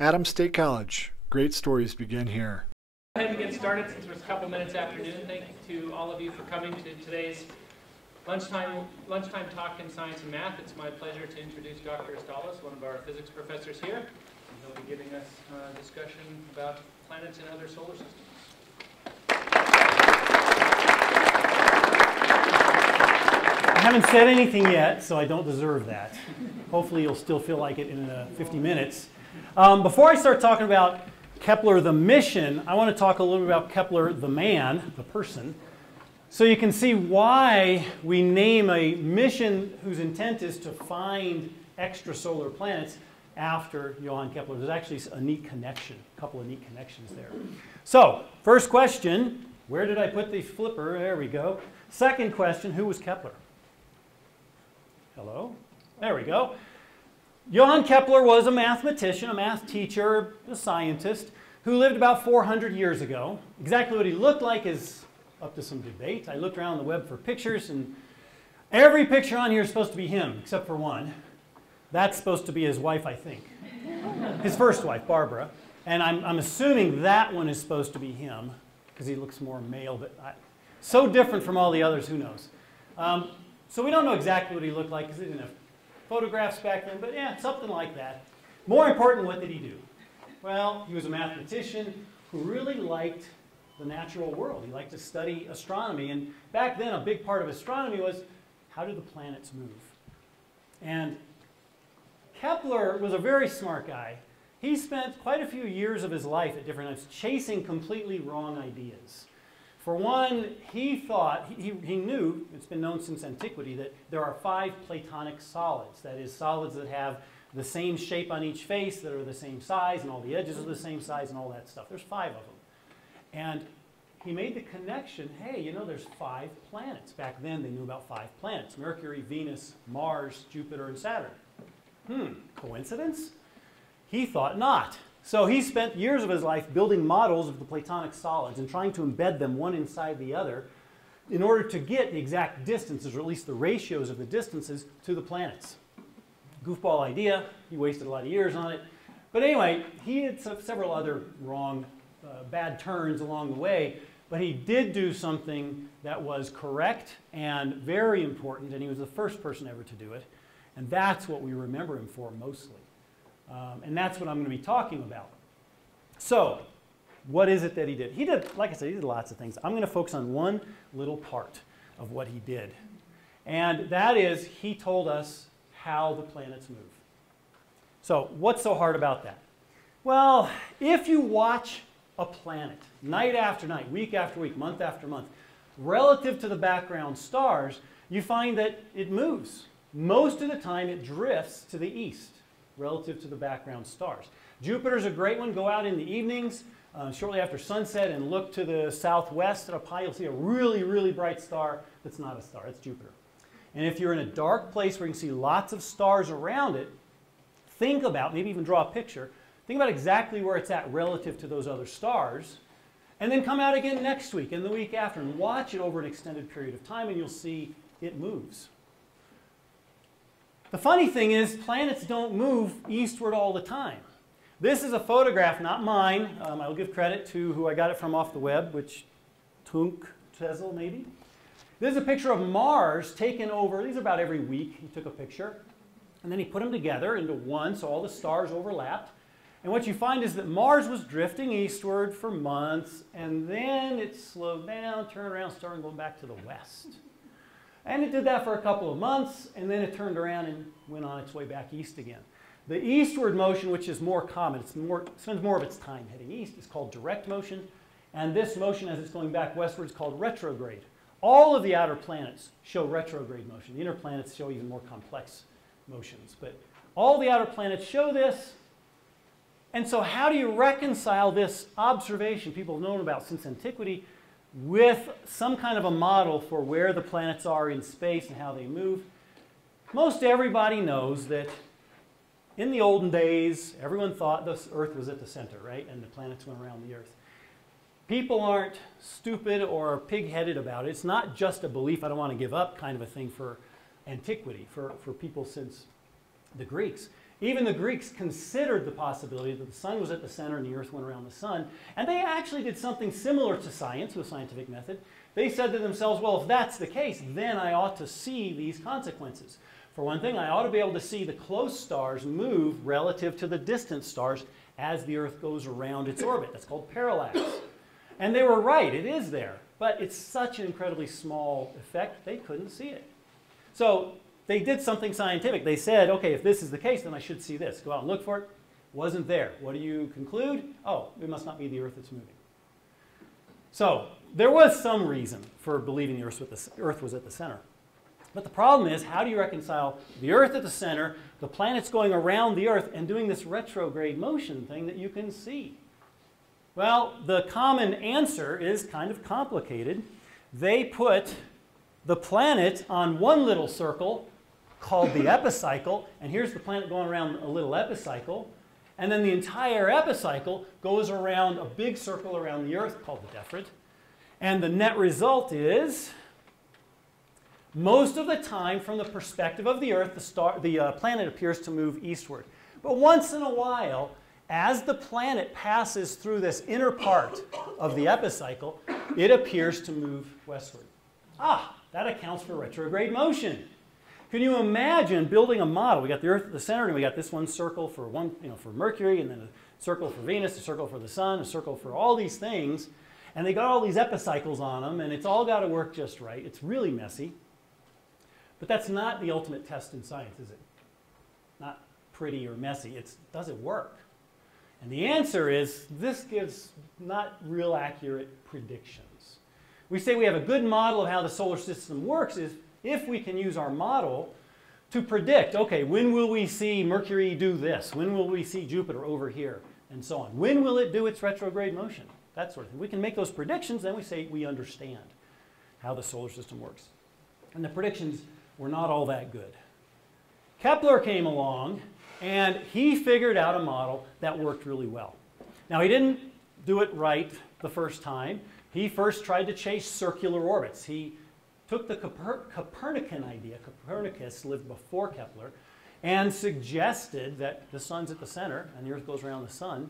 Adams State College. Great stories begin here. Go ahead and get started since it's a couple minutes after noon. Thank you to all of you for coming to today's lunchtime talk in science and math. It's my pleasure to introduce Dr. Astalos, one of our physics professors here. He'll be giving us a discussion about planets and other solar systems. I haven't said anything yet, so I don't deserve that. Hopefully you'll still feel like it in 50 minutes. Before I start talking about Kepler the mission, I want to talk a little bit about Kepler the man, the person, so you can see why we name a mission whose intent is to find extrasolar planets after Johann Kepler. There's actually a neat connection, a couple of neat connections there. So, first question, where did I put the flipper? There we go. Second question, who was Kepler? Hello? There we go. Johann Kepler was a mathematician, a math teacher, a scientist, who lived about 400 years ago. Exactly what he looked like is up to some debate. I looked around the web for pictures, and every picture on here is supposed to be him, except for one. That's supposed to be his wife, I think. His first wife, Barbara. And I'm assuming that one is supposed to be him, because he looks more male, but so different from all the others, who knows? So we don't know exactly what he looked like, because they didn't have photographs back then, but yeah, something like that. More important, what did he do? Well, he was a mathematician who really liked the natural world. He liked to study astronomy, and back then a big part of astronomy was how do the planets move? And Kepler was a very smart guy. He spent quite a few years of his life at different times chasing completely wrong ideas. For one, he thought, he knew, it's been known since antiquity, that there are 5 Platonic solids. That is, solids that have the same shape on each face, that are the same size, and all the edges are the same size, and all that stuff. There's 5 of them. And he made the connection, hey, you know, there's 5 planets. Back then, they knew about 5 planets: Mercury, Venus, Mars, Jupiter, and Saturn. Coincidence? He thought not. So he spent years of his life building models of the Platonic solids and trying to embed them one inside the other in order to get the exact distances, or at least the ratios of the distances, to the planets. Goofball idea. He wasted a lot of years on it. But anyway, he had several other wrong, bad turns along the way, but he did do something that was correct and very important, and he was the first person ever to do it. And that's what we remember him for mostly. And that's what I'm going to be talking about. So, what is it that he did? He did, like I said, he did lots of things. I'm going to focus on one little part of what he did. And that is, he told us how the planets move. So, what's so hard about that? Well, if you watch a planet night after night, week after week, month after month, relative to the background stars, you find that it moves. Most of the time, it drifts to the east relative to the background stars. Jupiter's a great one. Go out in the evenings, shortly after sunset, and look to the southwest. Up high, you'll see a really, really bright star that's not a star. It's Jupiter. And if you're in a dark place where you can see lots of stars around it, think about, maybe even draw a picture, think about exactly where it's at relative to those other stars, and then come out again next week and the week after and watch it over an extended period of time, and you'll see it moves. The funny thing is, planets don't move eastward all the time. This is a photograph, not mine. I'll give credit to who I got it from off the web, which Tunk Tezel maybe. This is a picture of Mars taken over. These are about every week. He took a picture, and then he put them together into one, so all the stars overlapped. And what you find is that Mars was drifting eastward for months, and then it slowed down, turned around, started going back to the west. And it did that for a couple of months, and then it turned around and went on its way back east again. The eastward motion, which is more common, it spends more of its time heading east, is called direct motion. And this motion, as it's going back westward, is called retrograde. All of the outer planets show retrograde motion. The inner planets show even more complex motions. But all the outer planets show this. And so how do you reconcile this observation people have known about since antiquity with some kind of a model for where the planets are in space and how they move? Most everybody knows that in the olden days, everyone thought the Earth was at the center, right? And the planets went around the Earth. People aren't stupid or pig-headed about it. It's not just a belief I don't want to give up kind of a thing for antiquity, for people since the Greeks. Even the Greeks considered the possibility that the sun was at the center and the earth went around the sun. And they actually did something similar to science, with scientific method. They said to themselves, well, if that's the case, then I ought to see these consequences. For one thing, I ought to be able to see the close stars move relative to the distant stars as the earth goes around its orbit. That's called parallax. And they were right, it is there. But it's such an incredibly small effect, they couldn't see it. So they did something scientific. They said, okay, if this is the case, then I should see this. Go out and look for it. Wasn't there. What do you conclude? Oh, it must not be the earth that's moving. So there was some reason for believing the earth was at the center. But the problem is, how do you reconcile the earth at the center, the planets going around the earth, and doing this retrograde motion thing that you can see? Well, the common answer is kind of complicated. They put the planet on one little circle called the epicycle, and here's the planet going around a little epicycle, and then the entire epicycle goes around a big circle around the earth called the deferent, and the net result is, most of the time from the perspective of the earth, the planet appears to move eastward. But once in a while, as the planet passes through this inner part of the epicycle, it appears to move westward. Ah, that accounts for retrograde motion. Can you imagine building a model? We got the Earth at the center, and we got this one circle for for Mercury, and then a circle for Venus, a circle for the Sun, a circle for all these things, and they got all these epicycles on them, and it's all got to work just right. It's really messy. But that's not the ultimate test in science, is it? Not pretty or messy. It's, does it work? And the answer is, this gives not real accurate predictions. We say we have a good model of how the solar system works is if we can use our model to predict, okay, when will we see Mercury do this? When will we see Jupiter over here? And so on. When will it do its retrograde motion? That sort of thing. We can make those predictions, then we say we understand how the solar system works. And the predictions were not all that good. Kepler came along, and he figured out a model that worked really well. Now, he didn't do it right the first time. He first tried to chase circular orbits. He took the Copernican idea. Copernicus lived before Kepler, and suggested that the sun's at the center and the earth goes around the sun.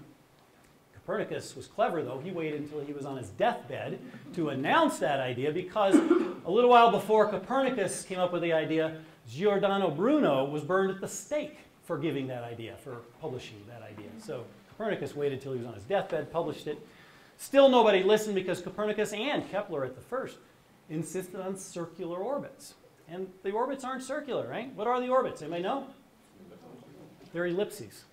Copernicus was clever, though. He waited until he was on his deathbed to announce that idea, because a little while before Copernicus came up with the idea, Giordano Bruno was burned at the stake for giving that idea, for publishing that idea. So Copernicus waited until he was on his deathbed, published it. Still nobody listened, because Copernicus and Kepler at the first insisted on circular orbits. And the orbits aren't circular, right? What are the orbits? Anybody know? They're ellipses.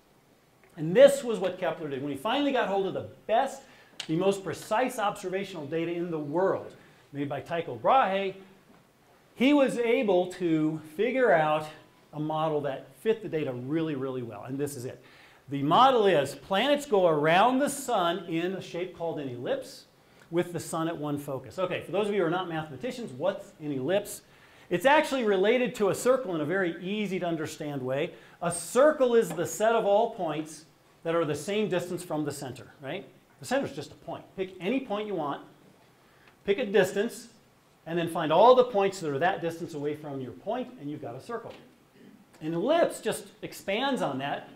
And this was what Kepler did. When he finally got hold of the best, the most precise observational data in the world, made by Tycho Brahe, he was able to figure out a model that fit the data really, really well. And this is it. The model is planets go around the sun in a shape called an ellipse, with the sun at one focus. Okay, for those of you who are not mathematicians, what's an ellipse? It's actually related to a circle in a very easy to understand way. A circle is the set of all points that are the same distance from the center, right? The center is just a point. Pick any point you want, pick a distance, and then find all the points that are that distance away from your point, and you've got a circle. An ellipse just expands on that,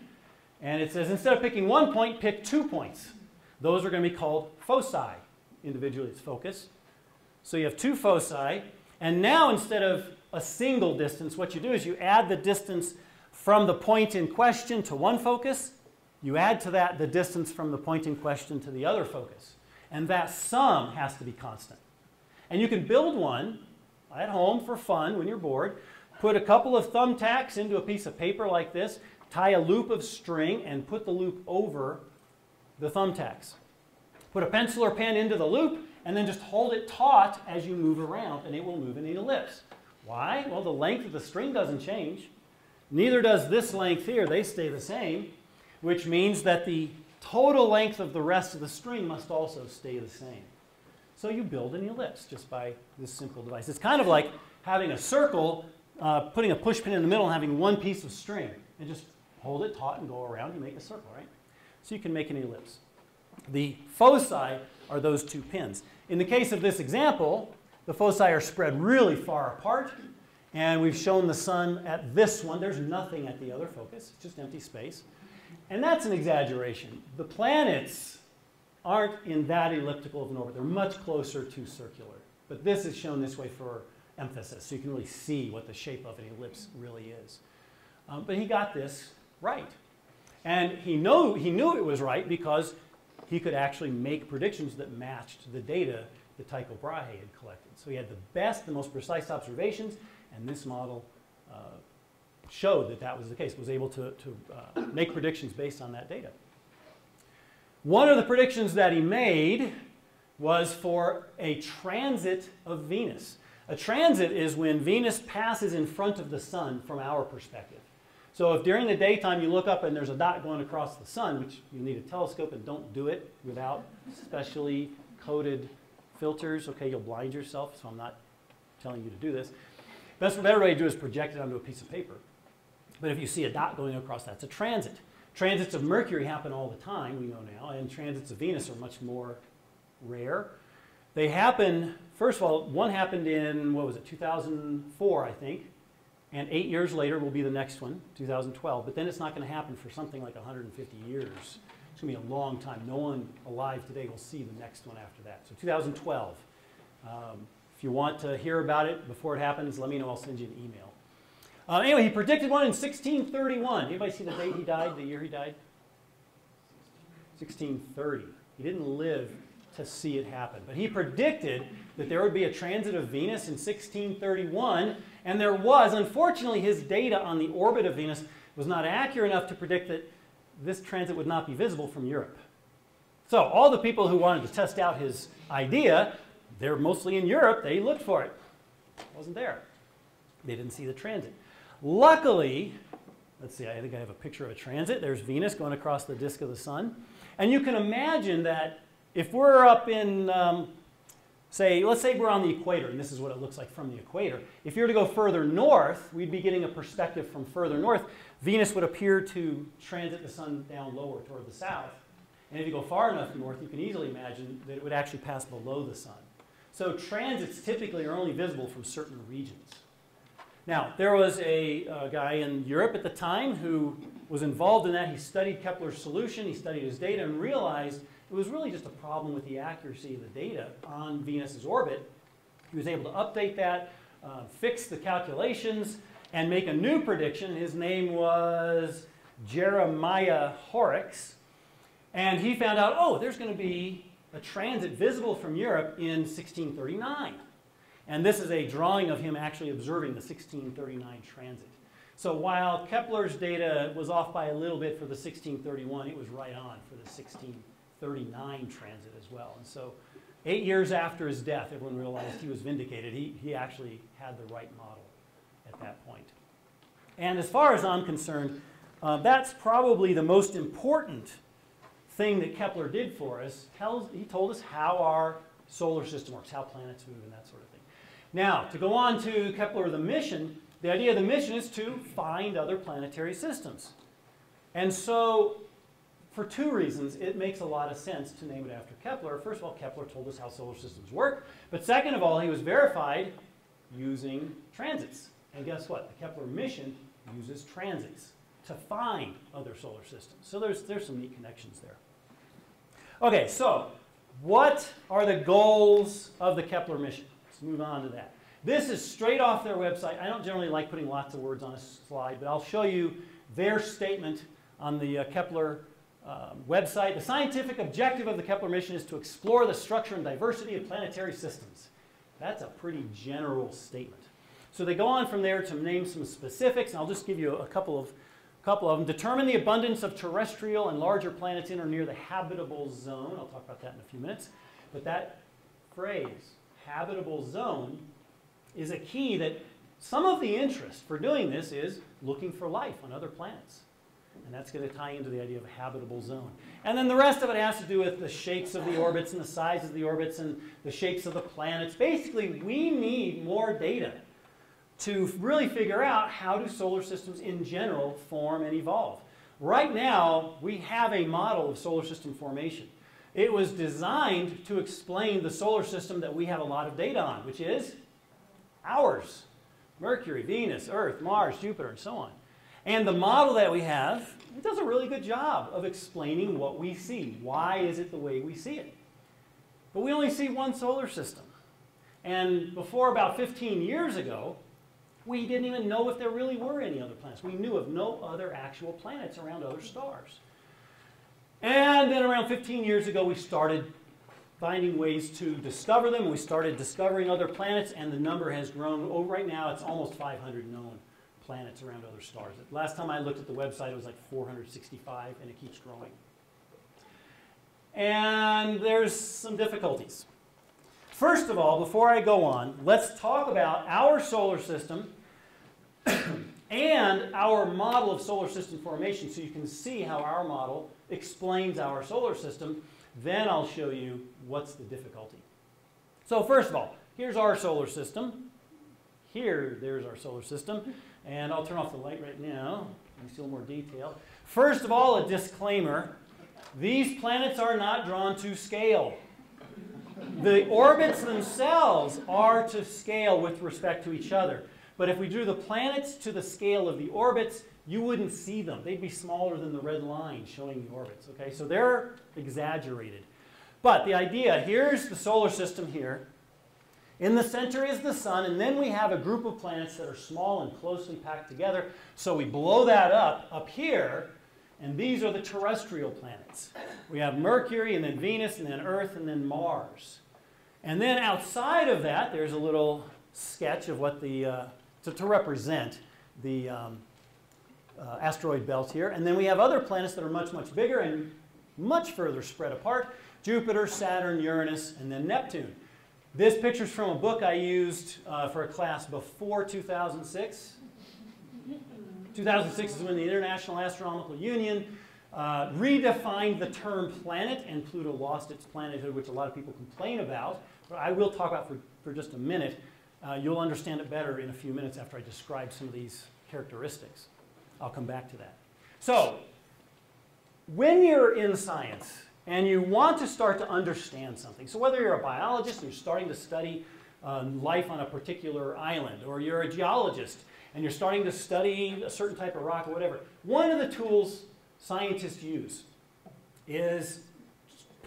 and it says instead of picking one point, pick 2 points. Those are going to be called foci. Individually, it's focus. So you have 2 foci, and now instead of a single distance, what you do is you add the distance from the point in question to one focus. You add to that the distance from the point in question to the other focus. And that sum has to be constant. And you can build one at home for fun when you're bored. Put a couple of thumbtacks into a piece of paper like this, tie a loop of string, and put the loop over the thumbtacks. Put a pencil or pen into the loop, and then just hold it taut as you move around, and it will move in an ellipse. Why? Well, the length of the string doesn't change. Neither does this length here. They stay the same, which means that the total length of the rest of the string must also stay the same. So you build an ellipse just by this simple device. It's kind of like having a circle, putting a push pin in the middle and having one piece of string, and just hold it taut and go around, you make a circle, right? So you can make an ellipse. The foci are those 2 pins. In the case of this example, the foci are spread really far apart, And we've shown the sun at this one. There's nothing at the other focus. It's just empty space. And that's an exaggeration. The planets aren't in that elliptical of an orbit. They're much closer to circular. But this is shown this way for emphasis, so you can really see what the shape of an ellipse really is. But he got this right. And he knew it was right because he could actually make predictions that matched the data that Tycho Brahe had collected. So he had the best, the most precise observations, and this model showed that that was the case, was able to make predictions based on that data. One of the predictions that he made was for a transit of Venus. A transit is when Venus passes in front of the sun from our perspective. So if during the daytime you look up and there's a dot going across the sun, which you need a telescope, and don't do it without specially coded filters. Okay, you'll blind yourself, so I'm not telling you to do this. Better way to do is project it onto a piece of paper. But if you see a dot going across, that's a transit. Transits of Mercury happen all the time, we know now, and transits of Venus are much more rare. They happen, first of all, one happened in, what was it, 2004, I think, and 8 years later will be the next one, 2012, but then it's not going to happen for something like 150 years. It's going to be a long time. No one alive today will see the next one after that. So 2012. If you want to hear about it before it happens, let me know. I'll send you an email. Anyway, he predicted one in 1631. Anybody see the date he died, the year he died? 1630. He didn't live to see it happen. But he predicted that there would be a transit of Venus in 1631, and there was. Unfortunately, his data on the orbit of Venus was not accurate enough to predict that this transit would not be visible from Europe. So all the people who wanted to test out his idea, they're mostly in Europe. They looked for it. It wasn't there. They didn't see the transit. Luckily, let's see, I think I have a picture of a transit. There's Venus going across the disk of the sun. And you can imagine that if we're up in, let's say we're on the equator, and this is what it looks like from the equator. If you were to go further north, we'd be getting a perspective from further north. Venus would appear to transit the sun down lower toward the south. And if you go far enough north, you can easily imagine that it would actually pass below the sun. So transits typically are only visible from certain regions. Now, there was a guy in Europe at the time who was involved in that. He studied Kepler's solution, he studied his data, and realized it was really just a problem with the accuracy of the data on Venus's orbit. He was able to update that, fix the calculations, and make a new prediction. His name was Jeremiah Horrocks. And he found out, oh, there's going to be a transit visible from Europe in 1639. And this is a drawing of him actually observing the 1639 transit. So while Kepler's data was off by a little bit for the 1631, it was right on for the 1639 transit as well. And so 8 years after his death, everyone realized he was vindicated. He actually had the right model at that point. And as far as I'm concerned, that's probably the most important thing that Kepler did for us. He told us how our solar system works, how planets move, and that sort of thing. Now, to go on to Kepler, the mission, the idea of the mission is to find other planetary systems. And so, for two reasons, it makes a lot of sense to name it after Kepler. First of all, Kepler told us how solar systems work. But second of all, he was verified using transits. And guess what? The Kepler mission uses transits to find other solar systems. So there's some neat connections there. Okay, so what are the goals of the Kepler mission? Let's move on to that. This is straight off their website. I don't generally like putting lots of words on a slide, but I'll show you their statement on the Kepler website. The scientific objective of the Kepler mission is to explore the structure and diversity of planetary systems. That's a pretty general statement. So they go on from there to name some specifics, and I'll just give you a couple of them. Determine the abundance of terrestrial and larger planets in or near the habitable zone. I'll talk about that in a few minutes. But that phrase, habitable zone, is a key that some of the interest for doing this is looking for life on other planets. And that's going to tie into the idea of a habitable zone. And then the rest of it has to do with the shapes of the orbits and the size of the orbits and the shapes of the planets. Basically, we need more data to really figure out how do solar systems in general form and evolve. Right now, we have a model of solar system formation. It was designed to explain the solar system that we have a lot of data on, which is ours. Mercury, Venus, Earth, Mars, Jupiter, and so on. And the model that we have, it does a really good job of explaining what we see. Why is it the way we see it? But we only see one solar system. And before about 15 years ago, we didn't even know if there really were any other planets. We knew of no other actual planets around other stars. And then around 15 years ago, we started finding ways to discover them. We started discovering other planets, and the number has grown. Oh, right now, it's almost 500 known planets around other stars. Last time I looked at the website, it was like 465, and it keeps growing. And there's some difficulties. First of all, before I go on, let's talk about our solar system and our model of solar system formation so you can see how our model explains our solar system. Then I'll show you what's the difficulty. So first of all, here's our solar system. There's our solar system. And I'll turn off the light right now. You see a little more detail. First of all, a disclaimer. These planets are not drawn to scale. The orbits themselves are to scale with respect to each other. But if we drew the planets to the scale of the orbits, you wouldn't see them. They'd be smaller than the red line showing the orbits. Okay? So they're exaggerated. But the idea, here's the solar system here. In the center is the sun, and then we have a group of planets that are small and closely packed together. So we blow that up here, and these are the terrestrial planets. We have Mercury, and then Venus, and then Earth, and then Mars. And then outside of that, there's a little sketch of what the, to represent the asteroid belt here. And then we have other planets that are much, much bigger and much further spread apart. Jupiter, Saturn, Uranus, and then Neptune. This picture's from a book I used for a class before 2006. 2006 is when the International Astronomical Union redefined the term planet, and Pluto lost its planethood, which a lot of people complain about. But I will talk about for just a minute. You'll understand it better in a few minutes after I describe some of these characteristics. I'll come back to that. So, when you're in science, and you want to start to understand something. So whether you're a biologist and you're starting to study life on a particular island, or you're a geologist and you're starting to study a certain type of rock or whatever, one of the tools scientists use is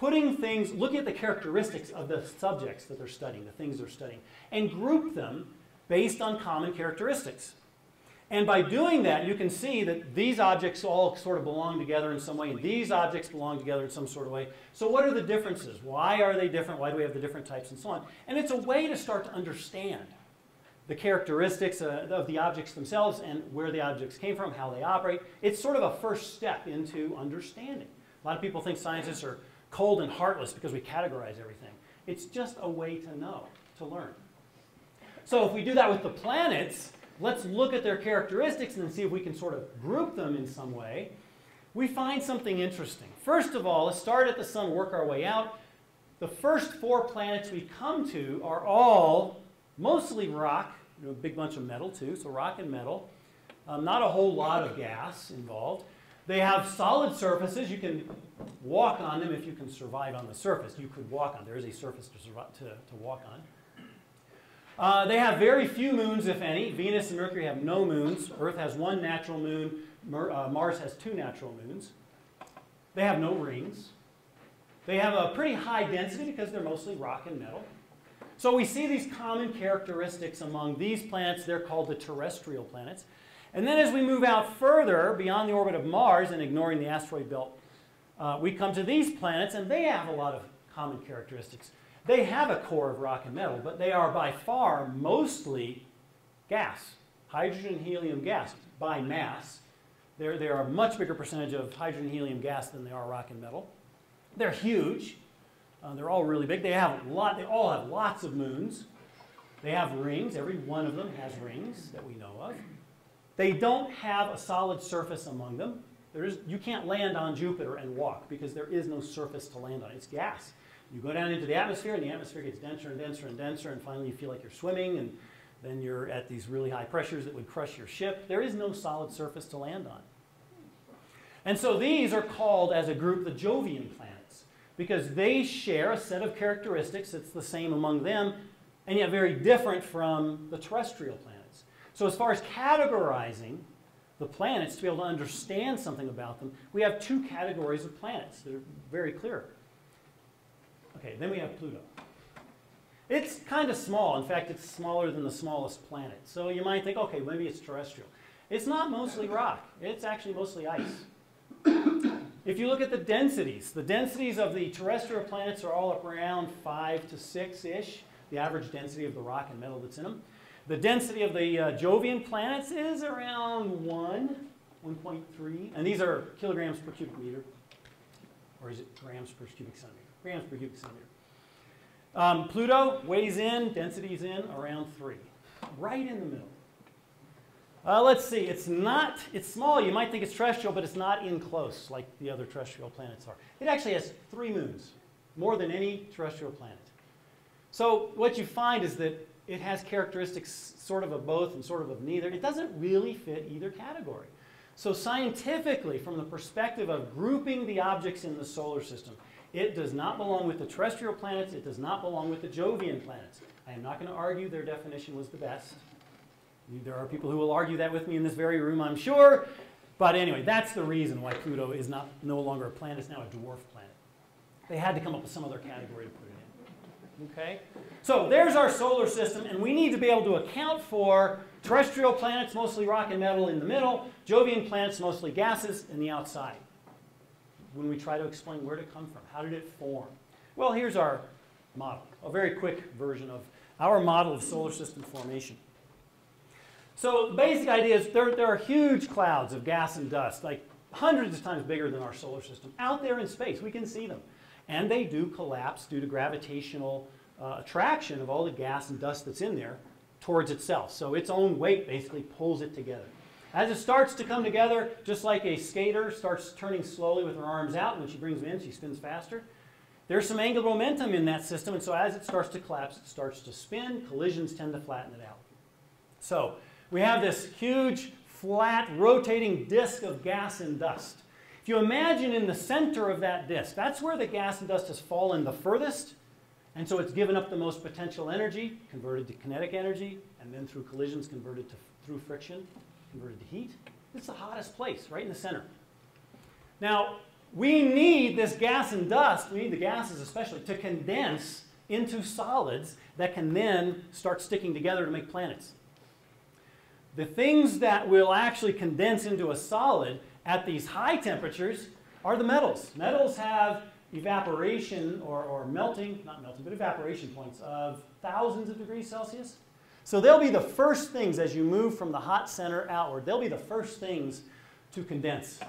looking at the characteristics of the subjects that they're studying, the things they're studying, and group them based on common characteristics. And by doing that, you can see that these objects all sort of belong together in some way, and these objects belong together in some sort of way. So what are the differences? Why are they different? Why do we have the different types and so on? And it's a way to start to understand the characteristics of the objects themselves and where the objects came from, how they operate. It's sort of a first step into understanding. A lot of people think scientists are cold and heartless because we categorize everything. It's just a way to know, to learn. So if we do that with the planets, let's look at their characteristics and see if we can sort of group them in some way. We find something interesting. First of all, let's start at the sun, work our way out. The first 4 planets we come to are all mostly rock, a big bunch of metal too, so rock and metal. Not a whole lot of gas involved. They have solid surfaces. You can walk on them if you can survive on the surface. You could walk on. There is a surface to walk on. They have very few moons, if any. Venus and Mercury have no moons. Earth has 1 natural moon. Mars has 2 natural moons. They have no rings. They have a pretty high density because they're mostly rock and metal. So we see these common characteristics among these planets. They're called the terrestrial planets. And then as we move out further beyond the orbit of Mars and ignoring the asteroid belt, we come to these planets, and they have a lot of common characteristics. They have a core of rock and metal, but they are by far mostly gas, hydrogen, helium gas by mass. They are a much bigger percentage of hydrogen, helium gas than they are rock and metal. They're huge. They're all really big. They all have lots of moons. They have rings. Every one of them has rings that we know of. They don't have a solid surface among them. You can't land on Jupiter and walk because there is no surface to land on. It's gas. You go down into the atmosphere, and the atmosphere gets denser and denser and denser, and finally you feel like you're swimming, and then you're at these really high pressures that would crush your ship. There is no solid surface to land on. And so these are called, as a group, the Jovian planets, because they share a set of characteristics that's the same among them, and yet very different from the terrestrial planets. So as far as categorizing the planets to be able to understand something about them, we have two categories of planets that are very clear. Okay, then we have Pluto. It's kind of small. In fact, it's smaller than the smallest planet. So you might think, okay, maybe it's terrestrial. It's not mostly rock. It's actually mostly ice. If you look at the densities of the terrestrial planets are all up around 5 to 6-ish, the average density of the rock and metal that's in them. The density of the Jovian planets is around 1.3, and these are kilograms per cubic meter, or is it grams per cubic centimeter? Grams per cubic centimeter. Pluto weighs in, density is in, around 3, right in the middle. Let's see, it's small, you might think it's terrestrial, but it's not in close like the other terrestrial planets are. It actually has 3 moons, more than any terrestrial planet. So what you find is that it has characteristics sort of both and sort of neither. It doesn't really fit either category. So scientifically, from the perspective of grouping the objects in the solar system, it does not belong with the terrestrial planets, it does not belong with the Jovian planets. I am not going to argue their definition was the best. There are people who will argue that with me in this very room, I'm sure. But anyway, that's the reason why Pluto is no longer a planet, it's now a dwarf planet. They had to come up with some other category to put it in. Okay? So there's our solar system, and we need to be able to account for terrestrial planets, mostly rock and metal in the middle, Jovian planets, mostly gases, in the outside. When we try to explain where did it come from, how did it form? Well, here's our model, a very quick version of our model of solar system formation. So the basic idea is there are huge clouds of gas and dust, like hundreds of times bigger than our solar system, out there in space. We can see them. And they do collapse due to gravitational attraction of all the gas and dust that's in there towards itself. So its own weight basically pulls it together. As it starts to come together, just like a skater starts turning slowly with her arms out, when she brings them in, she spins faster. There's some angular momentum in that system, and so as it starts to collapse, it starts to spin. Collisions tend to flatten it out. So we have this huge, flat, rotating disk of gas and dust. If you imagine in the center of that disk, that's where the gas and dust has fallen the furthest, and so it's given up the most potential energy, converted to kinetic energy, and then through collisions converted to through friction, converted to heat. It's the hottest place, right in the center. Now, we need this gas and dust, we need the gases especially, to condense into solids that can then start sticking together to make planets. The things that will actually condense into a solid at these high temperatures are the metals. Metals have evaporation or melting, not melting, but evaporation points of thousands of degrees Celsius. So they'll be the first things as you move from the hot center outward. They'll be the first things to condense.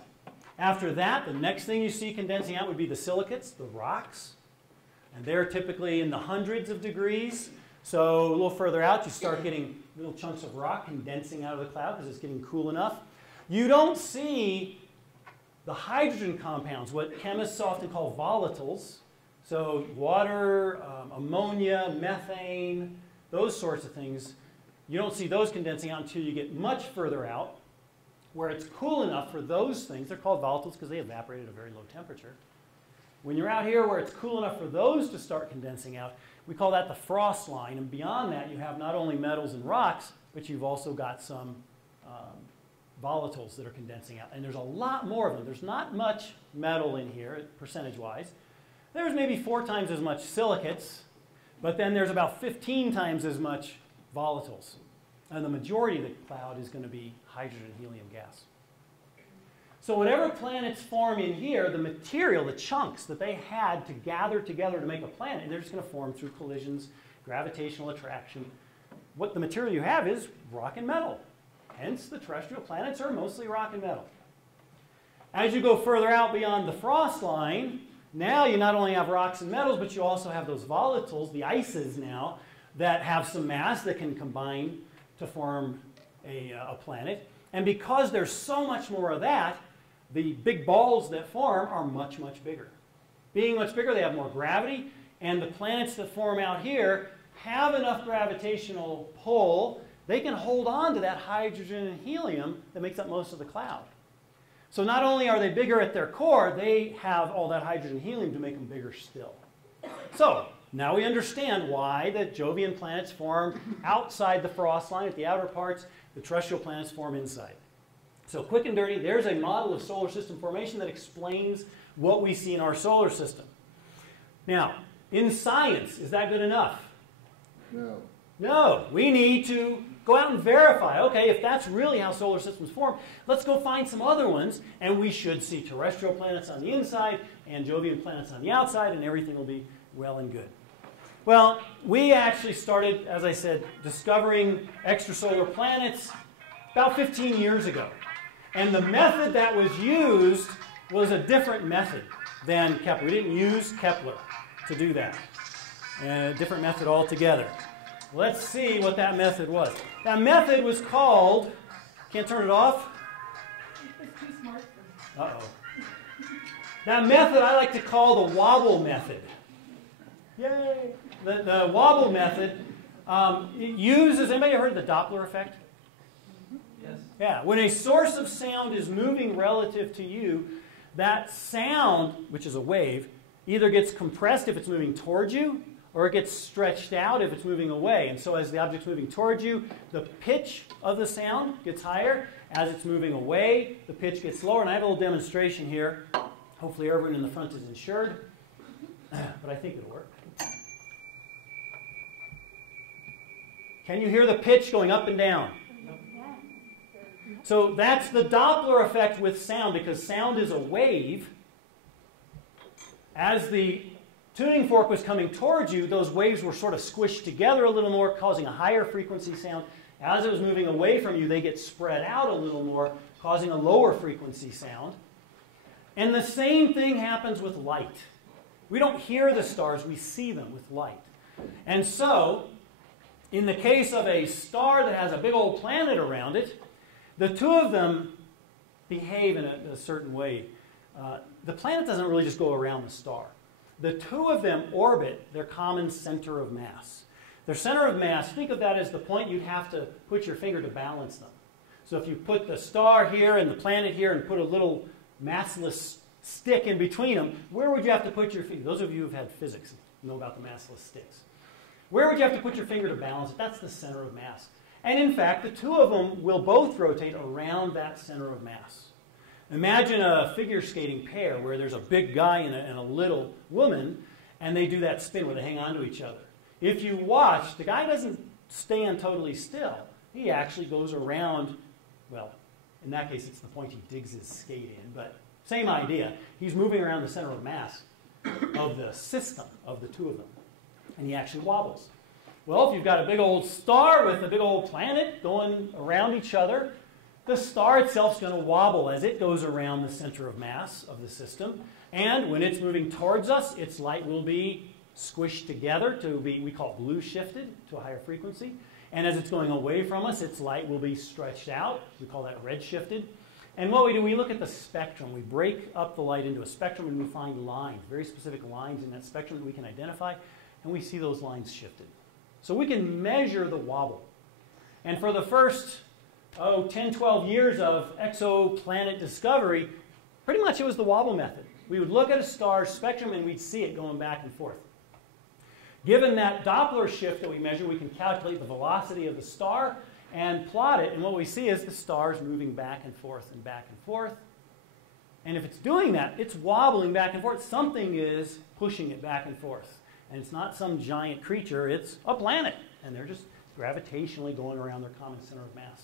After that, the next thing you see condensing out would be the silicates, the rocks. And they're typically in the hundreds of degrees. So a little further out, you start getting little chunks of rock condensing out of the cloud because it's getting cool enough. You don't see the hydrogen compounds, what chemists often call volatiles. So water, ammonia, methane, those sorts of things. You don't see those condensing out until you get much further out, where it's cool enough for those things. They're called volatiles because they evaporate at a very low temperature. When you're out here where it's cool enough for those to start condensing out, we call that the frost line. And beyond that, you have not only metals and rocks, but you've also got some volatiles that are condensing out. And there's a lot more of them. There's not much metal in here, percentage-wise. There's maybe 4 times as much silicates, but then there's about 15 times as much volatiles. And the majority of the cloud is going to be hydrogen and helium gas. So whatever planets form in here, the material, the chunks that they had to gather together to make a planet, they're just going to form through collisions, gravitational attraction. What the material you have is rock and metal. Hence, the terrestrial planets are mostly rock and metal. As you go further out beyond the frost line, now you not only have rocks and metals, but you also have those volatiles, the ices now, that have some mass that can combine to form a planet. And because there's so much more of that, the big balls that form are much, much bigger. Being much bigger, they have more gravity, and the planets that form out here have enough gravitational pull, they can hold on to that hydrogen and helium that makes up most of the cloud. So not only are they bigger at their core, they have all that hydrogen and helium to make them bigger still. So now we understand why the Jovian planets form outside the frost line at the outer parts. The terrestrial planets form inside. So quick and dirty, there's a model of solar system formation that explains what we see in our solar system. Now, in science, is that good enough? No. No, we need to go out and verify. Okay, if that's really how solar systems form, let's go find some other ones, and we should see terrestrial planets on the inside and Jovian planets on the outside, and everything will be well and good. Well, we actually started, as I said, discovering extrasolar planets about 15 years ago. And the method that was used was a different method than Kepler. We didn't use Kepler to do that. A different method altogether. Let's see what that method was. That method was called, can't turn it off? It's too smart for me. Uh-oh. That method I like to call the wobble method. Yay! The wobble method it uses, anybody heard of the Doppler effect? Yes. Yeah, when a source of sound is moving relative to you, that sound, which is a wave, either gets compressed if it's moving towards you, or it gets stretched out if it's moving away. And so as the object's moving towards you, the pitch of the sound gets higher. As it's moving away, the pitch gets lower. And I have a little demonstration here. Hopefully everyone in the front is insured, but I think it'll work. Can you hear the pitch going up and down? So that's the Doppler effect with sound, because sound is a wave. As the tuning fork was coming towards you, those waves were sort of squished together a little more, causing a higher frequency sound. As it was moving away from you, they get spread out a little more, causing a lower frequency sound. And the same thing happens with light. We don't hear the stars, we see them with light. And so, in the case of a star that has a big old planet around it, the two of them behave in a certain way. The planet doesn't really just go around the star. The two of them orbit their common center of mass. Their center of mass, think of that as the point you'd have to put your finger to balance them. So if you put the star here and the planet here and put a little massless stick in between them, where would you have to put your finger? Those of you who've had physics know about the massless sticks. Where would you have to put your finger to balance it? That's the center of mass. And in fact, the two of them will both rotate around that center of mass. Imagine a figure skating pair where there's a big guy and a little woman, and they do that spin where they hang on to each other. If you watch, the guy doesn't stand totally still. He actually goes around, well, in that case it's the point he digs his skate in, but same idea. He's moving around the center of mass of the system of the two of them, and he actually wobbles. Well, if you've got a big old star with a big old planet going around each other, the star itself is going to wobble as it goes around the center of mass of the system. And when it's moving towards us, its light will be squished together to be, we call blue shifted to a higher frequency. And as it's going away from us, its light will be stretched out. We call that red shifted. And what we do, we look at the spectrum. We break up the light into a spectrum and we find lines, very specific lines in that spectrum that we can identify. And we see those lines shifted. So we can measure the wobble. And for the first 10, 12 years of exoplanet discovery, pretty much it was the wobble method. We would look at a star's spectrum and we'd see it going back and forth. Given that Doppler shift that we measure, we can calculate the velocity of the star and plot it. And what we see is the star's moving back and forth and back and forth. And if it's doing that, it's wobbling back and forth. Something is pushing it back and forth. And it's not some giant creature, it's a planet. And they're just gravitationally going around their common center of mass.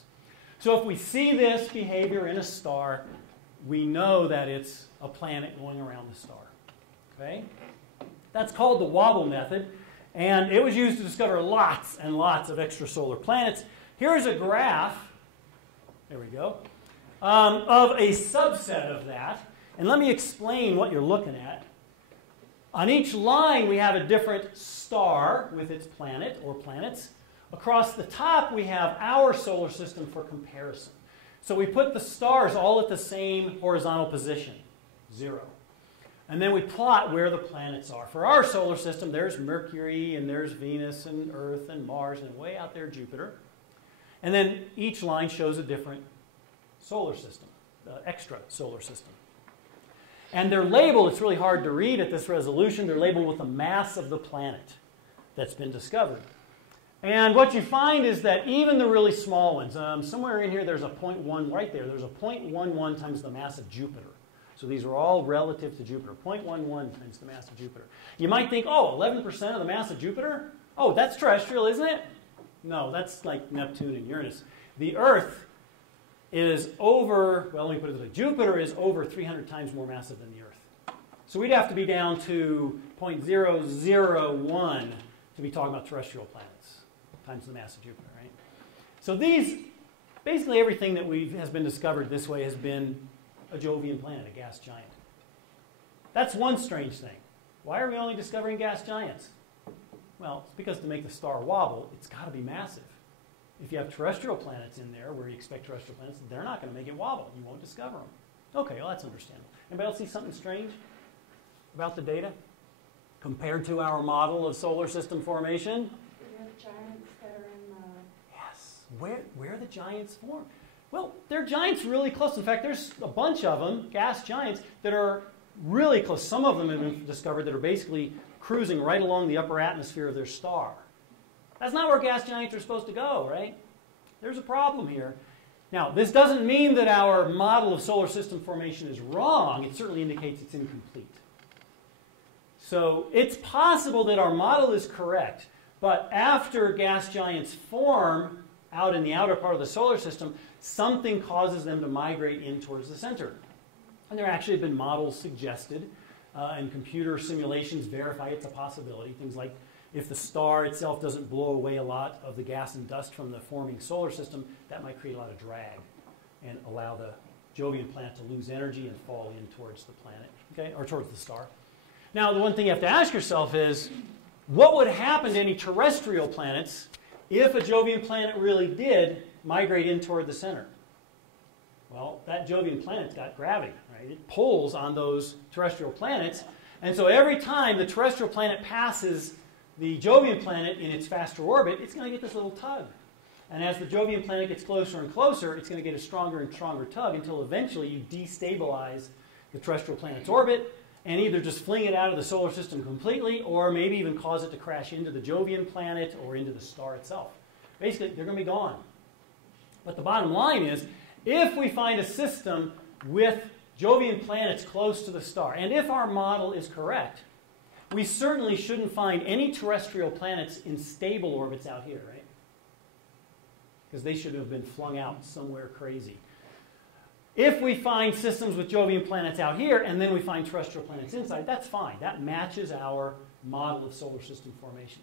So if we see this behavior in a star, we know that it's a planet going around the star. Okay? That's called the wobble method. And it was used to discover lots and lots of extrasolar planets. Here's a graph, there we go, of a subset of that. And let me explain what you're looking at. On each line, we have a different star with its planet or planets. Across the top, we have our solar system for comparison. So we put the stars all at the same horizontal position, 0. And then we plot where the planets are. For our solar system, there's Mercury, and there's Venus, and Earth, and Mars, and way out there, Jupiter. And then each line shows a different solar system, extra solar system. And they're labeled, it's really hard to read at this resolution, they're labeled with the mass of the planet that's been discovered. And what you find is that even the really small ones, somewhere in here there's a 0.1 right there. There's a 0.11 times the mass of Jupiter. So these are all relative to Jupiter. 0.11 times the mass of Jupiter. You might think, oh, 11% of the mass of Jupiter? Oh, that's terrestrial, isn't it? No, that's like Neptune and Uranus. The Earth is over, well, let me put it this way. Jupiter is over 300 times more massive than the Earth. So we'd have to be down to 0.001 to be talking about terrestrial planets times the mass of Jupiter, right? So these, basically everything that has been discovered this way has been a Jovian planet, a gas giant. That's one strange thing. Why are we only discovering gas giants? Well, it's because to make the star wobble, it's got to be massive. If you have terrestrial planets in there, where you expect terrestrial planets, they're not going to make it wobble. You won't discover them. Okay, well, that's understandable. Anybody else see something strange about the data compared to our model of solar system formation? We have giants that are in the... Yes. Where the giants form? Well, they're giants really close. In fact, there's a bunch of them, gas giants, that are really close. Some of them have been discovered that are basically cruising right along the upper atmosphere of their star. That's not where gas giants are supposed to go, right? There's a problem here. Now, this doesn't mean that our model of solar system formation is wrong. It certainly indicates it's incomplete. So it's possible that our model is correct, but after gas giants form out in the outer part of the solar system, something causes them to migrate in towards the center. And there actually have been models suggested, and computer simulations verify it's a possibility. Things like if the star itself doesn't blow away a lot of the gas and dust from the forming solar system, that might create a lot of drag and allow the Jovian planet to lose energy and fall in towards the planet, okay, or towards the star. Now, the one thing you have to ask yourself is, what would happen to any terrestrial planets if a Jovian planet really did migrate in toward the center? Well, that Jovian planet's got gravity, right? It pulls on those terrestrial planets, and so every time the terrestrial planet passes the Jovian planet in its faster orbit, it's going to get this little tug. And as the Jovian planet gets closer and closer, it's going to get a stronger and stronger tug until eventually you destabilize the terrestrial planet's orbit and either just fling it out of the solar system completely or maybe even cause it to crash into the Jovian planet or into the star itself. Basically, they're going to be gone. But the bottom line is, if we find a system with Jovian planets close to the star, and if our model is correct, we certainly shouldn't find any terrestrial planets in stable orbits out here, right? Because they should have been flung out somewhere crazy. If we find systems with Jovian planets out here, and then we find terrestrial planets inside, that's fine. That matches our model of solar system formation.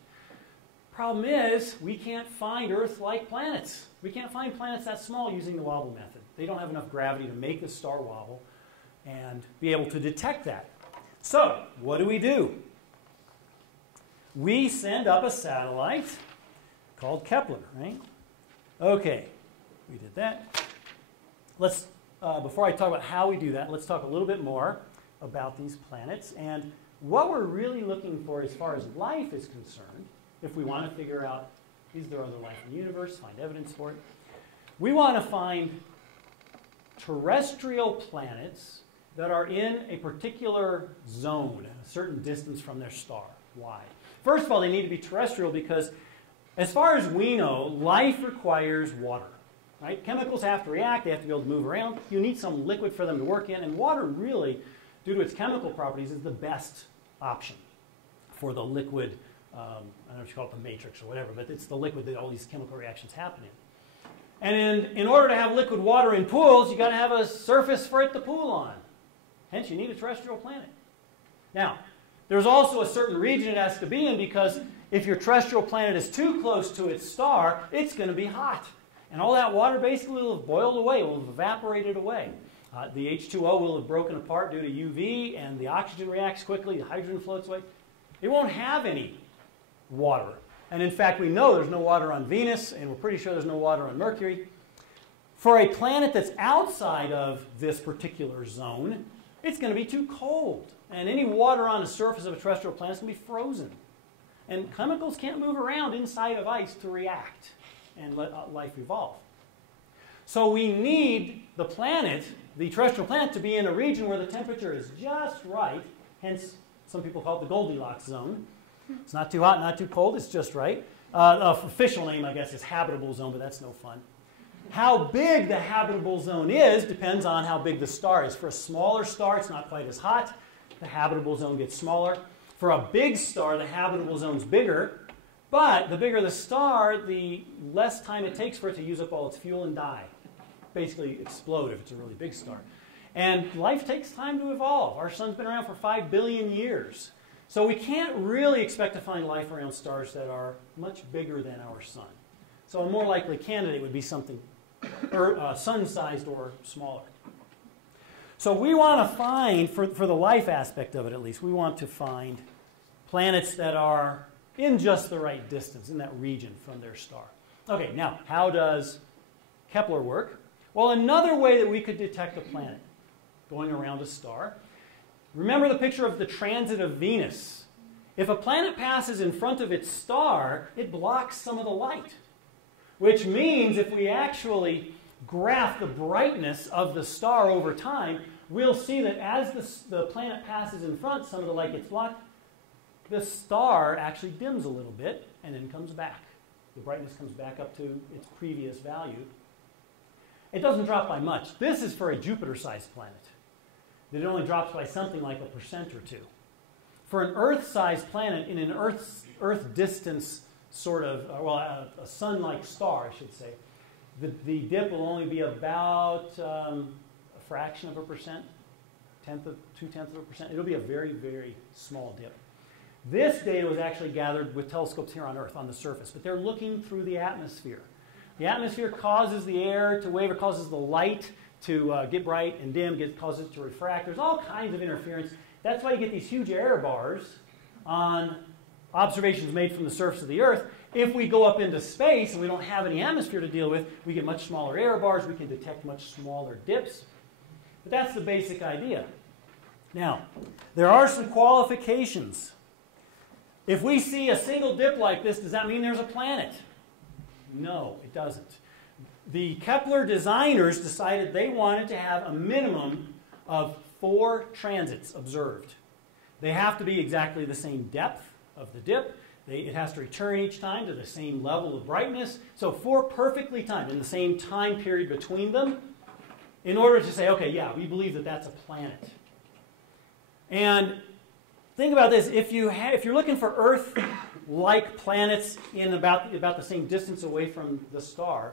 Problem is, we can't find Earth-like planets. We can't find planets that small using the wobble method. They don't have enough gravity to make the star wobble and be able to detect that. So, what do? We send up a satellite called Kepler, right? Okay, we did that. Let's, before I talk about how we do that, let's talk a little bit more about these planets and what we're really looking for as far as life is concerned. If we want to figure out, is there other life in the universe, find evidence for it. We want to find terrestrial planets that are in a particular zone, a certain distance from their star. Why? First of all, they need to be terrestrial because, as far as we know, life requires water. Right? Chemicals have to react, they have to be able to move around. You need some liquid for them to work in, and water really, due to its chemical properties, is the best option for the liquid. I don't know what you call it, the matrix or whatever, but it's the liquid that all these chemical reactions happen in. And in order to have liquid water in pools, you've got to have a surface for it to pool on. Hence, you need a terrestrial planet. Now, there's also a certain region it has to be in because if your terrestrial planet is too close to its star, it's going to be hot. And all that water basically will have boiled away, will have evaporated away. The H2O will have broken apart due to UV, and the oxygen reacts quickly, the hydrogen floats away. It won't have any water. And in fact, we know there's no water on Venus, and we're pretty sure there's no water on Mercury. For a planet that's outside of this particular zone, it's going to be too cold. And any water on the surface of a terrestrial planet is going to be frozen. And chemicals can't move around inside of ice to react and let life evolve. So we need the planet, the terrestrial planet, to be in a region where the temperature is just right. Hence, some people call it the Goldilocks zone. It's not too hot, not too cold, it's just right. Official name, I guess, is habitable zone, but that's no fun. How big the habitable zone is depends on how big the star is. For a smaller star, it's not quite as hot. The habitable zone gets smaller. For a big star, the habitable zone's bigger. But the bigger the star, the less time it takes for it to use up all its fuel and die. Basically explode if it's a really big star. And life takes time to evolve. Our sun's been around for 5 billion years. So we can't really expect to find life around stars that are much bigger than our sun. So a more likely candidate would be something sun-sized or smaller. So we want to find, for the life aspect of it at least, we want to find planets that are in just the right distance, in that region from their star. Okay, now, how does Kepler work? Well, another way that we could detect a planet going around a star, remember the picture of the transit of Venus. If a planet passes in front of its star, it blocks some of the light, which means if we actually graph the brightness of the star over time, we'll see that as the planet passes in front, some of the light gets blocked. The star actually dims a little bit and then comes back. The brightness comes back up to its previous value. It doesn't drop by much. This is for a Jupiter-sized planet. It only drops by something like 1% or 2%. For an Earth-sized planet in an Earth distance sort of, a sun-like star, I should say, the dip will only be about a fraction of a percent, 0.2%. It'll be a very, very small dip. This data was actually gathered with telescopes here on Earth, on the surface, but they're looking through the atmosphere. The atmosphere causes the air to waver, causes the light to get bright and dim, causes it to refract. There's all kinds of interference. That's why you get these huge error bars on observations made from the surface of the Earth. If we go up into space and we don't have any atmosphere to deal with, we get much smaller error bars. We can detect much smaller dips. But that's the basic idea. Now, there are some qualifications. If we see a single dip like this, does that mean there's a planet? No, it doesn't. The Kepler designers decided they wanted to have a minimum of 4 transits observed. They have to be exactly the same depth of the dip. It has to return each time to the same level of brightness. So 4 perfectly timed in the same time period between them in order to say, okay, yeah, we believe that that's a planet. And think about this. If you're looking for Earth-like planets in about the same distance away from the star,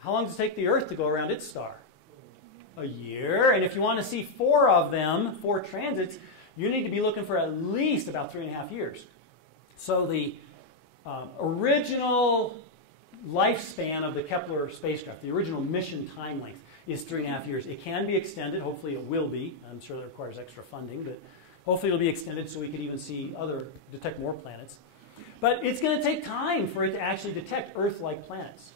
how long does it take the Earth to go around its star? A year. And if you want to see 4 of them, 4 transits, you need to be looking for at least about 3.5 years. So the original lifespan of the Kepler spacecraft, the original mission time length, is 3.5 years. It can be extended. Hopefully it will be. I'm sure that requires extra funding, but hopefully it'll be extended so we could even detect more planets. But it's going to take time for it to actually detect Earth-like planets.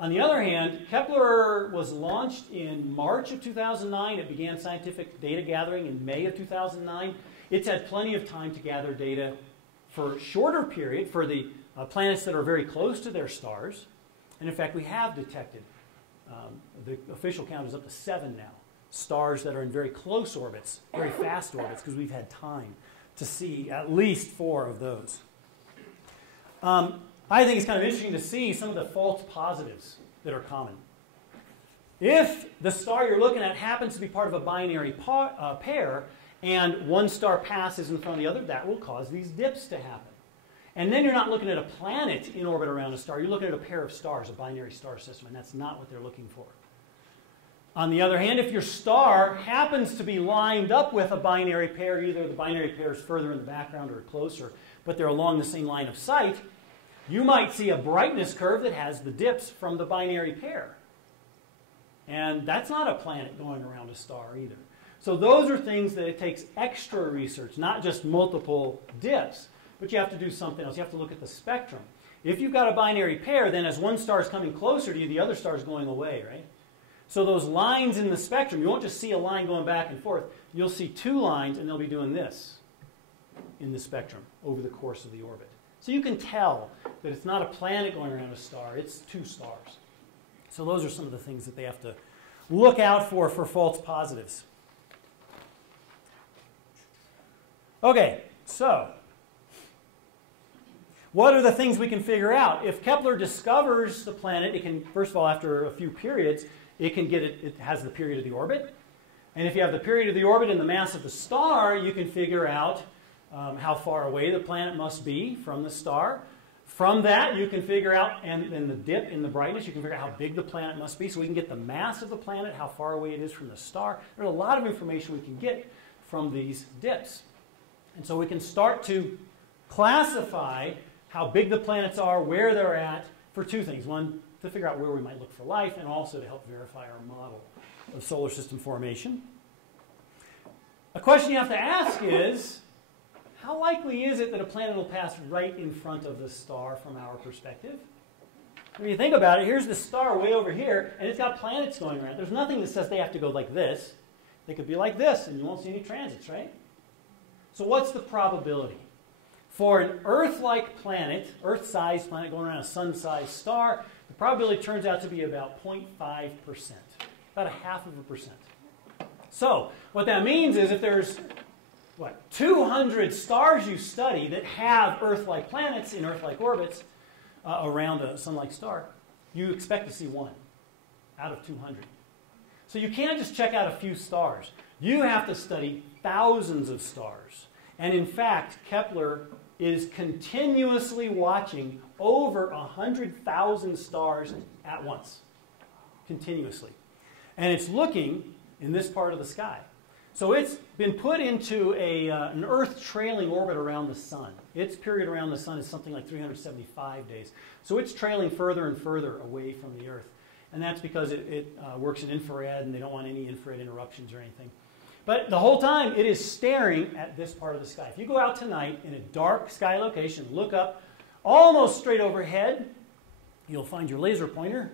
On the other hand, Kepler was launched in March of 2009. It began scientific data gathering in May of 2009. It's had plenty of time to gather data for a shorter period for the planets that are very close to their stars. And in fact, we have detected, the official count is up to 7 now, stars that are in very close orbits, very fast orbits, because we've had time to see at least 4 of those. I think it's kind of interesting to see some of the false positives that are common. If the star you're looking at happens to be part of a binary pair, and one star passes in front of the other, that will cause these dips to happen. And then you're not looking at a planet in orbit around a star. You're looking at a pair of stars, a binary star system, and that's not what they're looking for. On the other hand, if your star happens to be lined up with a binary pair, either the binary pair is further in the background or closer, but they're along the same line of sight, you might see a brightness curve that has the dips from the binary pair. And that's not a planet going around a star either. So those are things that it takes extra research, not just multiple dips, but you have to do something else. You have to look at the spectrum. If you've got a binary pair, then as one star is coming closer to you, the other star is going away, right? So those lines in the spectrum, you won't just see a line going back and forth. You'll see 2 lines, and they'll be doing this in the spectrum over the course of the orbit. So you can tell that it's not a planet going around a star, it's 2 stars. So those are some of the things that they have to look out for false positives. Okay, so What are the things we can figure out? If Kepler discovers the planet, it can, first of all, after a few periods, it has the period of the orbit. And if you have the period of the orbit and the mass of the star, you can figure out how far away the planet must be from the star. From that, you can figure out, and the dip in the brightness, you can figure out how big the planet must be. So we can get the mass of the planet, how far away it is from the star. There's a lot of information we can get from these dips. And so we can start to classify how big the planets are, where they're at, for two things. One, to figure out where we might look for life, and also to help verify our model of solar system formation. A question you have to ask is, how likely is it that a planet will pass right in front of the star from our perspective? When you think about it, here's the star way over here, and it's got planets going around. There's nothing that says they have to go like this. They could be like this, and you won't see any transits, right? So what's the probability? For an Earth-like planet, Earth-sized planet going around a sun-sized star, the probability turns out to be about 0.5%, about 0.5%. So what that means is if there's 200 stars you study that have Earth-like planets in Earth-like orbits around a sun-like star, you expect to see one out of 200. So you can't just check out a few stars. You have to study thousands of stars. And in fact, Kepler is continuously watching over 100,000 stars at once. Continuously. And it's looking in this part of the sky. So it's been put into an Earth trailing orbit around the sun. Its period around the sun is something like 375 days. So it's trailing further and further away from the Earth. And that's because it works in infrared, and they don't want any infrared interruptions or anything. But the whole time, it is staring at this part of the sky. If you go out tonight in a dark sky location, look up almost straight overhead, you'll find your laser pointer.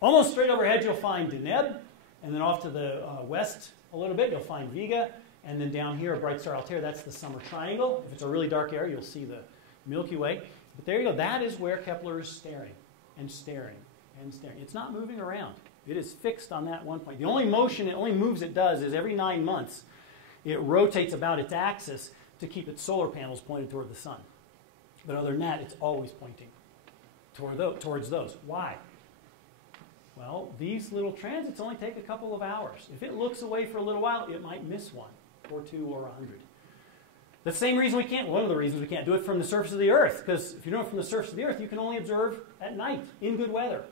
Almost straight overhead, you'll find Deneb. And then off to the west a little bit, you'll find Vega. And then down here, a bright star Altair, that's the summer triangle. If it's a really dark area, you'll see the Milky Way. But there you go. That is where Kepler is staring and staring and staring. It's not moving around. It is fixed on that one point. The only motion, the only moves it does is every 9 months, it rotates about its axis to keep its solar panels pointed toward the sun. But other than that, it's always pointing towards those. Why? Well, these little transits only take a couple of hours. If it looks away for a little while, it might miss one, or two, or 100. The same reason we can't, one of the reasons we can't do it from the surface of the Earth, because if you're doing it from the surface of the Earth, you can only observe at night, in good weather.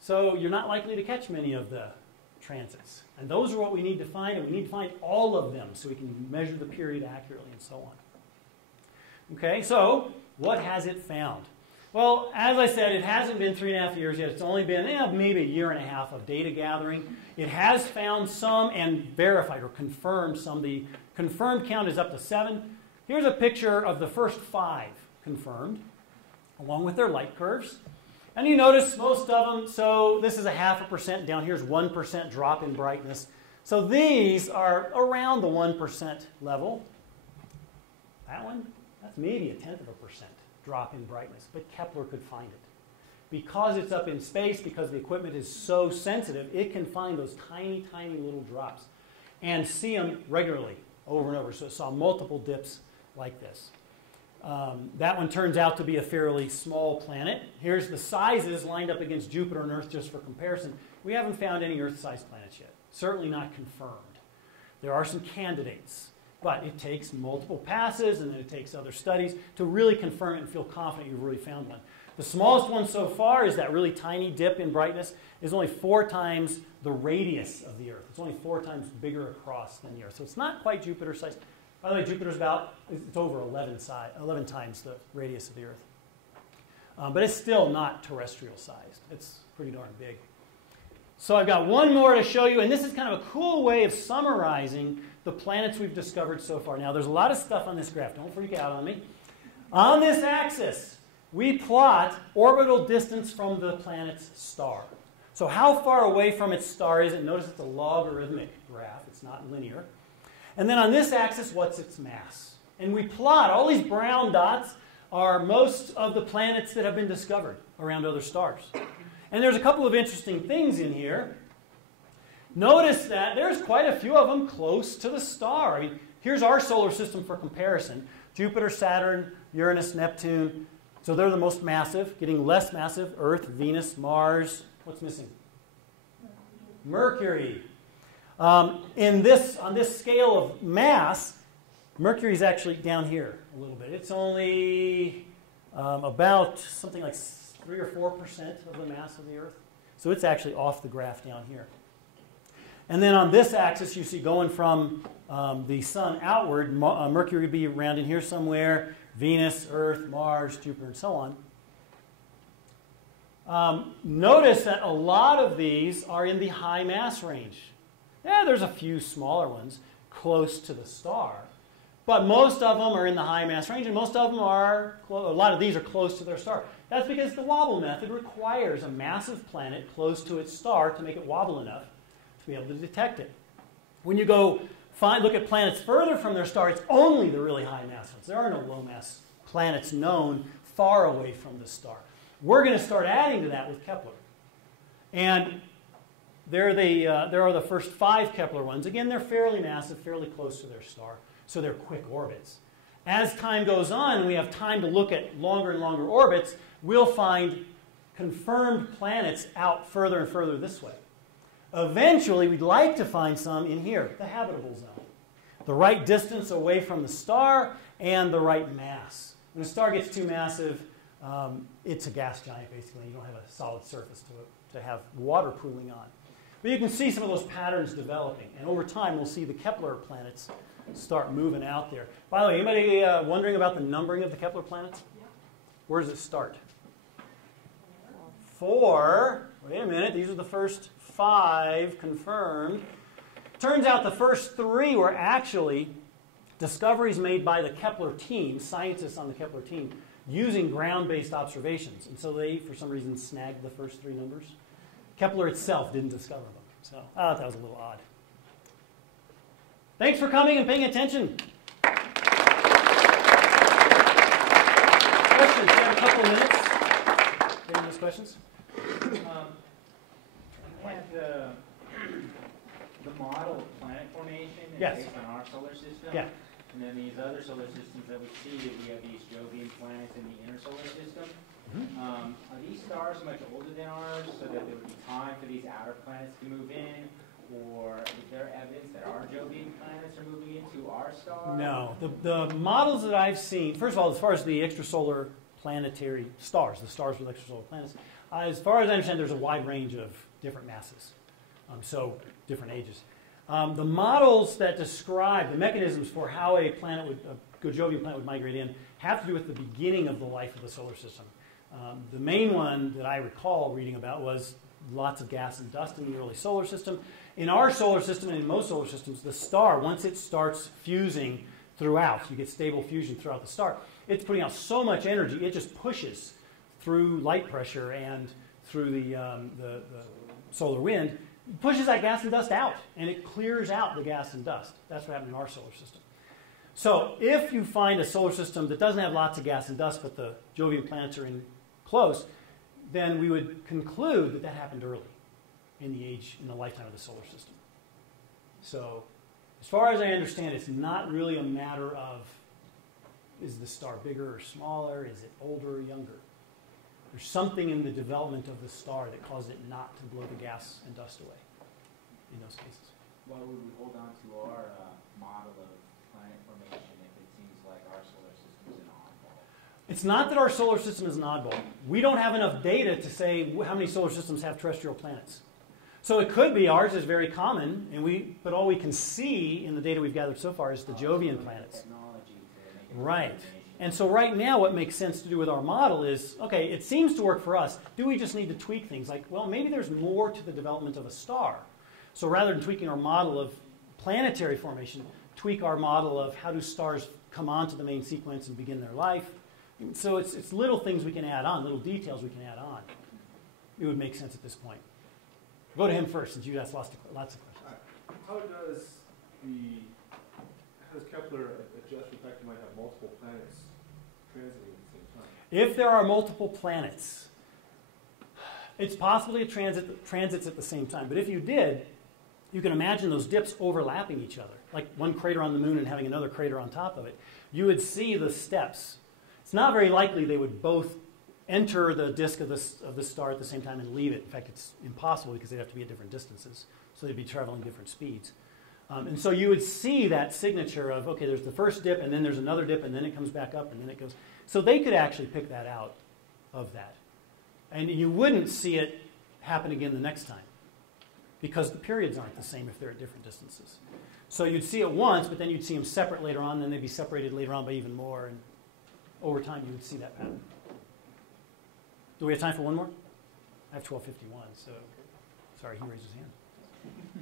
So you're not likely to catch many of the transits. And those are what we need to find, and we need to find all of them so we can measure the period accurately and so on. Okay, so what has it found? Well, as I said, it hasn't been 3.5 years yet. It's only been maybe 1.5 years of data gathering. It has found some and verified or confirmed some. The confirmed count is up to 7. Here's a picture of the first 5 confirmed, along with their light curves. And you notice most of them, so this is 0.5%, down here's 1% drop in brightness. So these are around the 1% level. That one, that's maybe 0.1% drop in brightness, but Kepler could find it. Because it's up in space, because the equipment is so sensitive, it can find those tiny, tiny little drops and see them regularly over and over. So it saw multiple dips like this. That one turns out to be a fairly small planet. Here's the sizes lined up against Jupiter and Earth just for comparison. We haven't found any Earth-sized planets yet. Certainly not confirmed. There are some candidates, but it takes multiple passes and then it takes other studies to really confirm it and feel confident you've really found one. The smallest one so far is that really tiny dip in brightness. Is only 4 times the radius of the Earth. It's only 4 times bigger across than the Earth. So it's not quite Jupiter-sized. By the way, Jupiter's it's over 11 times the radius of the Earth. But it's still not terrestrial sized. It's pretty darn big. So I've got one more to show you, and this is kind of a cool way of summarizing the planets we've discovered so far. Now, there's a lot of stuff on this graph. Don't freak out on me. On this axis, we plot orbital distance from the planet's star. So how far away from its star is it? Notice it's a logarithmic graph. It's not linear. And then on this axis, what's its mass? And we plot, all these brown dots are most of the planets that have been discovered around other stars. And there's a couple of interesting things in here. Notice that there's quite a few of them close to the star. I mean, here's our solar system for comparison. Jupiter, Saturn, Uranus, Neptune. So they're the most massive. Getting less massive, Earth, Venus, Mars. What's missing? Mercury. On this scale of mass, Mercury is actually down here a little bit. It's only about something like 3 or 4% of the mass of the Earth. So it's actually off the graph down here. And then on this axis, you see going from the sun outward, Mercury would be around in here somewhere, Venus, Earth, Mars, Jupiter, and so on. Notice that a lot of these are in the high mass range. Yeah, there's a few smaller ones close to the star. But most of them are in the high mass range, and most of them are, a lot of these are close to their star. That's because the wobble method requires a massive planet close to its star to make it wobble enough to be able to detect it. When you go look at planets further from their star, it's only the really high mass ones. There are no low mass planets known far away from the star. We're going to start adding to that with Kepler. And there are the first 5 Kepler ones. Again, they're fairly massive, fairly close to their star, so they're quick orbits. As time goes on and we have time to look at longer and longer orbits, we'll find confirmed planets out further and further this way. Eventually, we'd like to find some in here, the habitable zone. The right distance away from the star and the right mass. When a star gets too massive, it's a gas giant, basically. You don't have a solid surface to have water pooling on. But you can see some of those patterns developing. And over time, we'll see the Kepler planets start moving out there. By the way, anybody wondering about the numbering of the Kepler planets? Yeah. Where does it start? 4. Wait a minute. These are the first 5 confirmed. Turns out the first 3 were actually discoveries made by the Kepler team, scientists on the Kepler team, using ground-based observations. And so they, for some reason, snagged the first 3 numbers. Kepler itself didn't discover them. So I thought that was a little odd. Thanks for coming and paying attention. Questions? We have a couple of minutes. Any those questions? The model of planet formation is Yes. based on our solar system. Yeah. And then these other solar systems that we see, we have these Jovian planets in the inner solar system. Are these stars much older than ours so that there would be time for these outer planets to move in? Or is there evidence that our Jovian planets are moving into our star? No. The models that I've seen, first of all, as far as the extrasolar planetary stars, the stars with extrasolar planets, as far as I understand, there's a wide range of different masses, so different ages. The models that describe the mechanisms for how a Jovian planet would migrate in have to do with the beginning of the life of the solar system. The main one that I recall reading about was lots of gas and dust in the early solar system. In our solar system and in most solar systems, the star, once it starts fusing throughout, you get stable fusion throughout the star, it's putting out so much energy, it just pushes through light pressure and through the solar wind, pushes that gas and dust out, and it clears out the gas and dust. That's what happened in our solar system. So if you find a solar system that doesn't have lots of gas and dust, but the Jovian planets are in close, then we would conclude that that happened early in the lifetime of the solar system. So as far as I understand, it's not really a matter of is the star bigger or smaller, is it older or younger. There's something in the development of the star that caused it not to blow the gas and dust away in those cases. Why would we hold on to our model of planet formation if it seems like our solar system is an oddball? It's not that our solar system is an oddball. We don't have enough data to say how many solar systems have terrestrial planets. So it could be ours is very common, but all we can see in the data we've gathered so far is the Jovian planets. Technology to make it Right. And so right now what makes sense to do with our model is, okay, it seems to work for us. Do we just need to tweak things? Like, well, maybe there's more to the development of a star. So rather than tweaking our model of planetary formation, tweak our model of how do stars come onto the main sequence and begin their life. So it's little things we can add on, little details we can add on. It would make sense at this point. Go to him first, since you asked lots of questions. How does Kepler adjust the fact you might have multiple planets transiting at the same time? If there are multiple planets, it's possible it transits at the same time. But if you did, you can imagine those dips overlapping each other, like one crater on the moon and having another crater on top of it. You would see the steps. It's not very likely they would both enter the disk of the star at the same time and leave it. In fact, it's impossible because they'd have to be at different distances, so they'd be traveling different speeds. And so you would see that signature of, okay, there's the first dip, and then there's another dip, and then it comes back up, and then it goes. So they could actually pick that out of that. And you wouldn't see it happen again the next time, because the periods aren't the same if they're at different distances. So you'd see it once, but then you'd see them separate later on, then they'd be separated later on by even more, and over time you would see that pattern. Do we have time for one more? I have 12:51, so sorry, he raised his hand.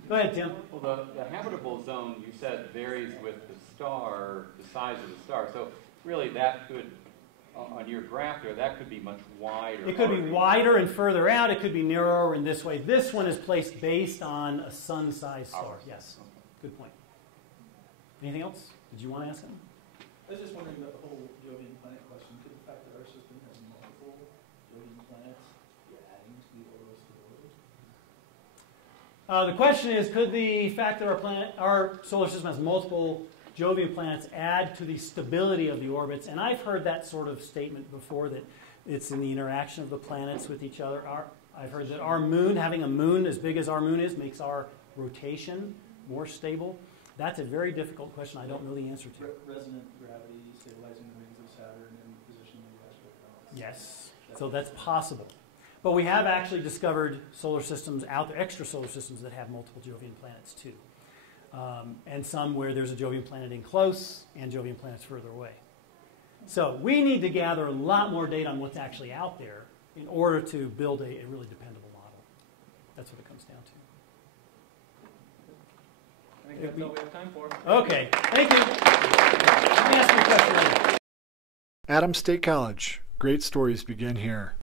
Go ahead, Tim. Well, the habitable zone, you said, varies with the star, the size of the star. So really that could, on your graph there, that could be much wider. It could be wider and further out. It could be narrower in this way. This one is placed based on a sun-sized star. Yes. Good point. Anything else? Did you want to ask him? I was just wondering about the whole Jovian planet question. Could the fact that our system has multiple Jovian planets be adding to the orbital stability? The question is, could the fact that our solar system has multiple Jovian planets add to the stability of the orbits? And I've heard that sort of statement before, that it's in the interaction of the planets with each other. I've heard that our moon, having a moon as big as our moon is, makes our rotation more stable. That's a very difficult question I don't know the answer to. Resonant gravity stabilizing the rings of Saturn and positioning the asteroid belts. Yes, so that's possible. But we have actually discovered solar systems out there, extra solar systems that have multiple Jovian planets too. And some where there's a Jovian planet in close and Jovian planets further away. So we need to gather a lot more data on what's actually out there in order to build a really dependable model. That's what it comes down to. I think that's all we have time for. Okay, thank you. Let me ask you a question. Adams State College. Great stories begin here.